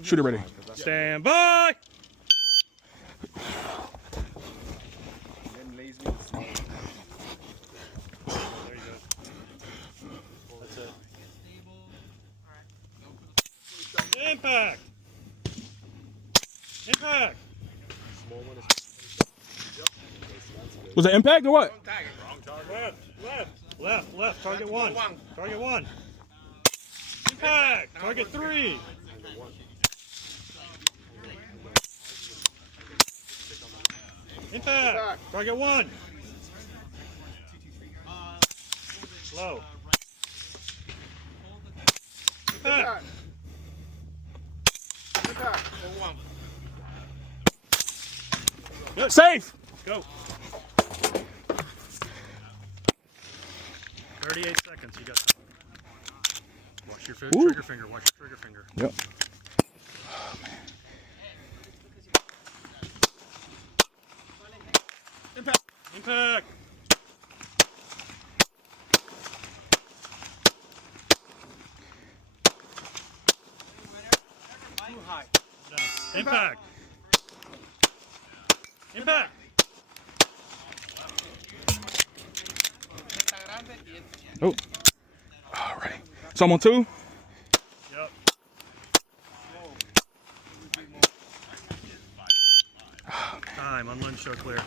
Shooter ready. Stand by. There you go. That's it. Impact. Impact. Was it impact or what? Left. Target one. Target one. Impact. Target three. Impact. Target one. Low. Impact. Good. Safe. Go. 38 seconds. You got time. Watch your trigger finger. Watch your trigger finger. Yep. Impact. Impact. Too high. Impact. Impact. Oh. All right. So I'm on 2. Yep. Time. Unlund show clear.